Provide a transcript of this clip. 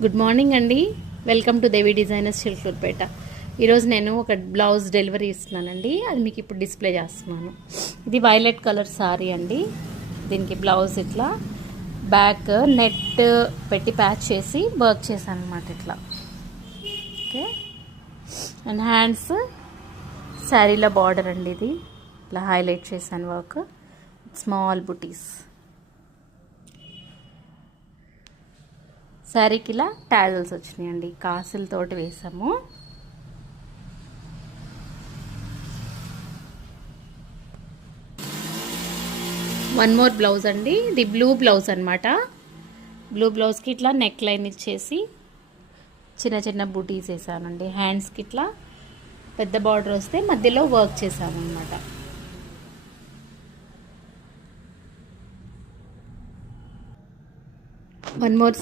Good morning అండి. Welcome to Devi designers Chilukurupeta. ఈరోజు నేను ఒక బ్లౌజ్ డెలివరీ ఇస్తున్నానండి. అది మీకు ఇప్పుడు డిస్ప్లే చేస్తున్నాను. ఇది వైలెట్ కలర్ సారీ అండి. దీనికి బ్లౌజ్ ఇట్లా బ్యాక్ నెట్ పెట్టి ప్యాచ్ చేసి వర్క్ చేశాను అనమాట. ఇట్లా ఓకే. అండ్ హ్యాండ్స్ శారీలో బార్డర్ అండి. ఇది ఇట్లా హైలైట్ చేశాను వర్క్. స్మాల్ బుటీస్. శారీకి ఇలా టాజల్స్ వచ్చినాయండి. కాసులతోటి వేసాము. వన్ మోర్ బ్లౌజ్ అండి. ఇది బ్లూ బ్లౌజ్ అనమాట. బ్లూ బ్లౌజ్కి ఇట్లా నెక్ లైన్ ఇచ్చేసి చిన్న చిన్న బూటీస్ వేసానండి. హ్యాండ్స్కి ఇట్లా పెద్ద బార్డర్ వస్తే మధ్యలో వర్క్ చేసాము అనమాట. One more